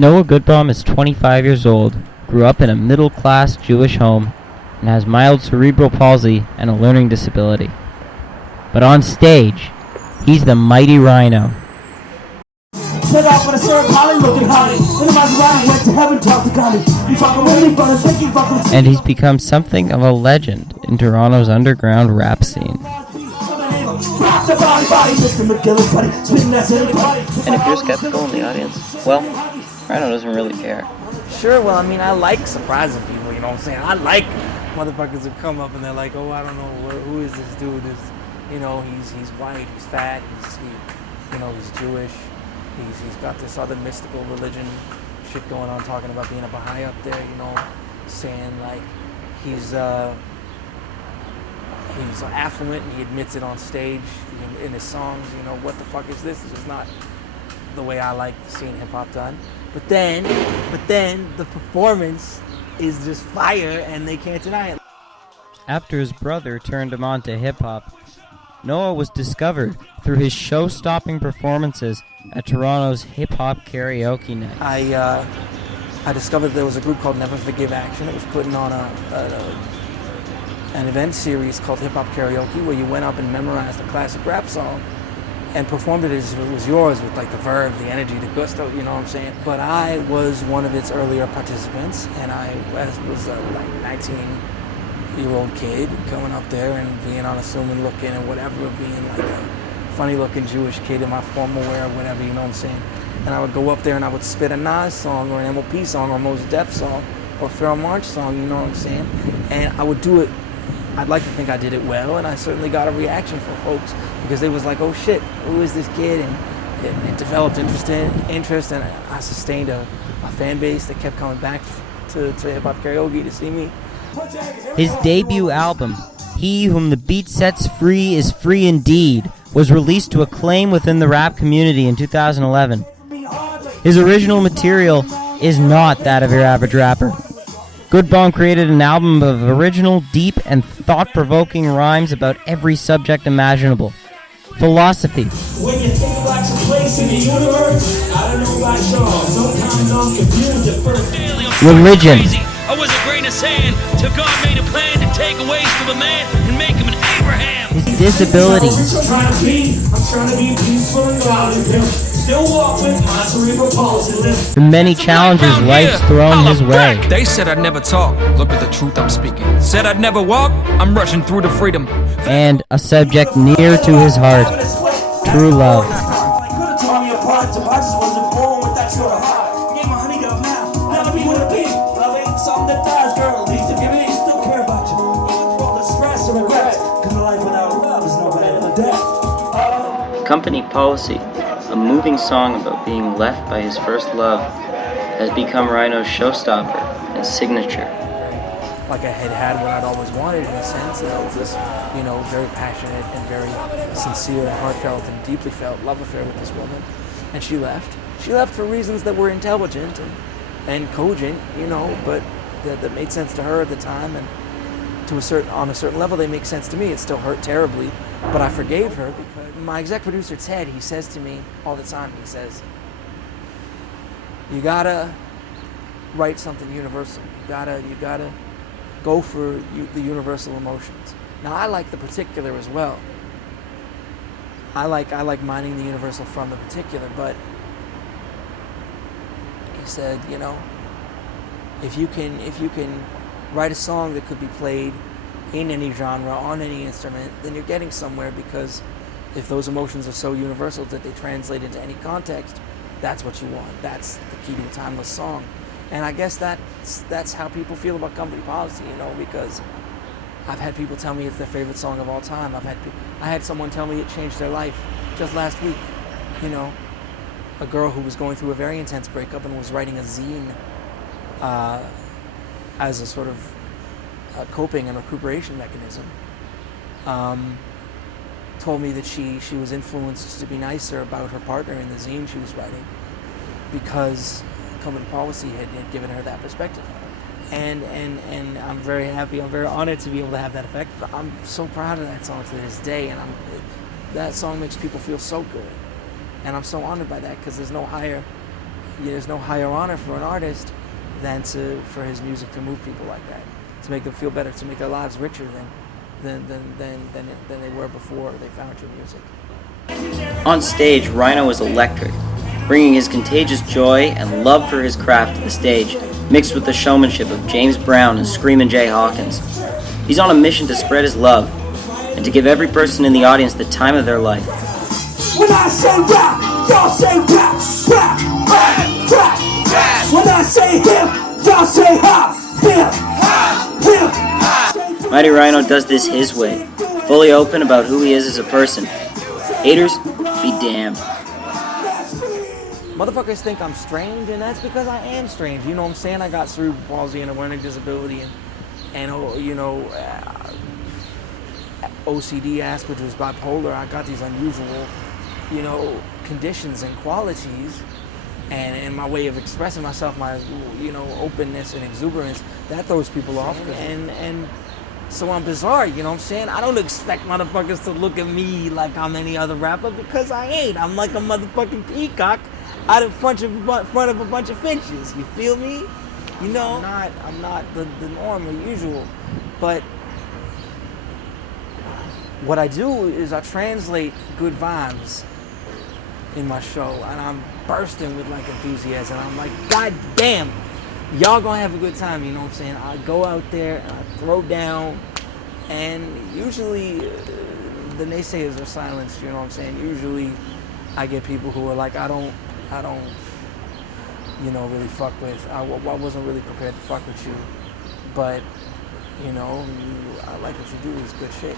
Noah Goodbaum is 25 years old, grew up in a middle-class Jewish home, and has mild cerebral palsy and a learning disability. But on stage, he's the Mighty Rhino. And he's become something of a legend in Toronto's underground rap scene. And if you're skeptical in the audience, well, Rhino doesn't really care. Sure, well, I mean, I like surprising people, you know what I'm saying? I like motherfuckers who come up and they're like, oh, I don't know, who is this dude? He's white, he's fat, he's Jewish. He's got this other mystical religion shit going on, talking about being a Baha'i up there, saying like he's affluent and he admits it on stage in his songs. What the fuck is this? It's just not the way I like seeing hip hop done. But then the performance is just fire and they can't deny it. After his brother turned him on to hip hop, Noah was discovered through his show-stopping performances at Toronto's hip-hop karaoke night. I discovered there was a group called Never Forgive Action. It was putting on an event series called Hip Hop Karaoke, where you went up and memorized a classic rap song and performed it as if it was yours, with like the verve, the energy, the gusto, you know what I'm saying? But I was one of its earlier participants, and I was like 19-year-old kid coming up there and being unassuming looking and whatever, being like a funny looking Jewish kid in my formal wear or whatever, you know what I'm saying? And I would go up there and I would spit a Nas song or an MOP song or a Mos Def song or Pharoah Monch song, you know what I'm saying? And I would do it. I'd like to think I did it well, and I certainly got a reaction from folks because they was like, oh shit, who is this kid? And it developed interest, and I sustained a fan base that kept coming back to Hip Hop Karaoke to see me. His debut album, He Whom the Beat Sets Free is Free Indeed, was released to acclaim within the rap community in 2011. His original material is not that of your average rapper. Goodbaum created an album of original, deep, and thought-provoking rhymes about every subject imaginable. Philosophy, when you think about your place in the universe, I don't know about y'all, sometimes I'm confused at first. religion, I was a grain of sand till God made a plan to take away from a man and make him an Abraham. his disabilities, I'm trying to be peaceful and godly. Still walk with my cerebral palsy. the many challenges life's thrown his way. They said I'd never talk. Look at the truth I'm speaking. Said I'd never walk. I'm rushing through the freedom. And a subject near to his heart, true love. I could have torn me apart, but I just wasn't born with that sort of heart. Get my honey up now, never be with a beat. Love ain't something that dies, girl. At least if you really still care about you. Even through all the stress and regret, because a life without love is no better than death. Company Policy, a moving song about being left by his first love, has become Rhino's showstopper and signature. Like I had what I'd always wanted in a sense, this, very passionate and very sincere and heartfelt and deeply felt love affair with this woman. And she left. She left for reasons that were intelligent and cogent, but that made sense to her at the time, and on a certain level they make sense to me. It still hurt terribly, but I forgave her because my exec producer Ted, he says to me all the time, he says, you gotta write something universal. You gotta go for the universal emotions. Now I like the particular as well. I like mining the universal from the particular, but he said, if you can write a song that could be played in any genre, on any instrument, then you're getting somewhere, because if those emotions are so universal that they translate into any context, that's what you want. That's the key to a timeless song. And I guess that's how people feel about Company Policy, because I've had people tell me it's their favorite song of all time. I had someone tell me it changed their life just last week. A girl who was going through a very intense breakup and was writing a zine as a sort of coping and recuperation mechanism, told me that she was influenced to be nicer about her partner in the zine she was writing because Company Policy had given her that perspective. And I'm very happy, I'm very honored to be able to have that effect. I'm so proud of that song to this day, and that song makes people feel so good. And I'm so honored by that, because there's no higher there's no higher honor for an artist than for his music to move people like that, to make them feel better, to make their lives richer than they were before they found your music. On stage, Rhino was electric, bringing his contagious joy and love for his craft to the stage, mixed with the showmanship of James Brown and Screamin' Jay Hawkins. He's on a mission to spread his love and to give every person in the audience the time of their life. When I say rap, y'all say rap, rap, rap, rap, rap. When I say hip, y'all say hop, hip, hop, hip, hop. Mighty Rhino does this his way, fully open about who he is as a person. Haters, be damned. Motherfuckers think I'm strange, and that's because I am strange. You know what I'm saying? I got cerebral palsy and a learning disability, and OCD, Asperger's, bipolar. I got these unusual, conditions and qualities, and my way of expressing myself, my, openness and exuberance, that throws people off. And so I'm bizarre, you know what I'm saying? I don't expect motherfuckers to look at me like I'm any other rapper, because I ain't. I'm like a motherfucking peacock out in front of a bunch of finches. You feel me? I'm not the norm or usual. But what I do is I translate good vibes in my show, and I'm bursting with like enthusiasm. I'm like, God damn, y'all gonna have a good time, you know what I'm saying? I go out there and I throw down, and usually the naysayers are silenced, you know what I'm saying? Usually I get people who are like, I don't really fuck with, I wasn't really prepared to fuck with you, but I like what you do, it's good shit.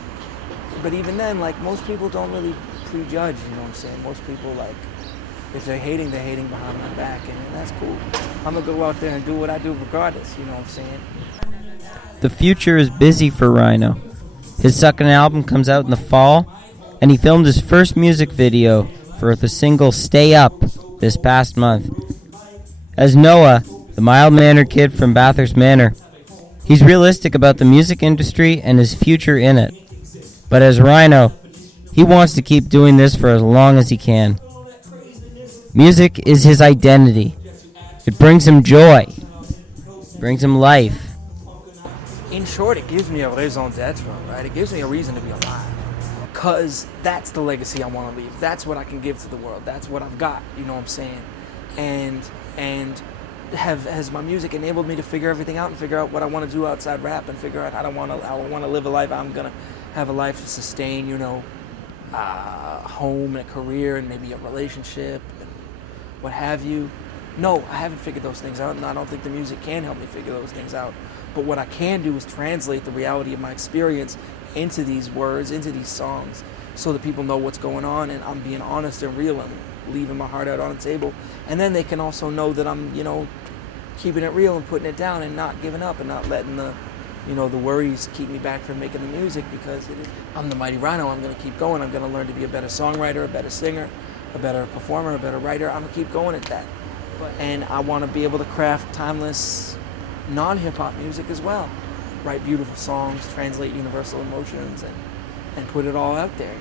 But even then, like, most people don't really prejudge, you know what I'm saying? Most people, like, if they're hating behind my back, and that's cool. I'm gonna go out there and do what I do regardless, you know what I'm saying? The future is busy for Rhino. His second album comes out in the fall, and he filmed his first music video for the single Stay Up this past month. As Noah, the mild-mannered kid from Bathurst Manor, he's realistic about the music industry and his future in it. But as Rhino, he wants to keep doing this for as long as he can. Music is his identity. It brings him joy. It brings him life. In short, it gives me a raison d'etre, right? It gives me a reason to be alive. Because that's the legacy I want to leave. That's what I can give to the world. That's what I've got, you know what I'm saying? And has my music enabled me to figure everything out and figure out what I want to do outside rap and figure out how I want to live a life. I'm going to have a life to sustain, home and a career and maybe a relationship and what have you. No, I haven't figured those things out, and I don't think the music can help me figure those things out. But what I can do is translate the reality of my experience into these words, into these songs, so that people know what's going on, and I'm being honest and real and leaving my heart out on the table. And then they can also know that I'm, keeping it real and putting it down and not giving up and not letting the worries keep me back from making the music, because I'm the Mighty Rhino. I'm going to keep going. I'm going to learn to be a better songwriter, a better singer, a better performer, a better writer. I'm going to keep going at that. And I want to be able to craft timeless, non-hip-hop music as well. Write beautiful songs, translate universal emotions, and put it all out there.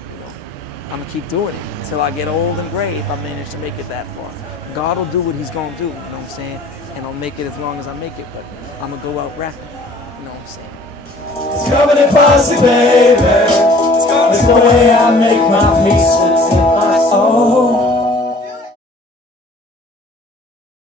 I'm going to keep doing it until I get old and gray, if I manage to make it that far. God will do what he's going to do, you know what I'm saying? And I'll make it as long as I make it, but I'm going to go out rapping, you know what I'm saying? It's coming in posse, baby. It's the way I make my peace.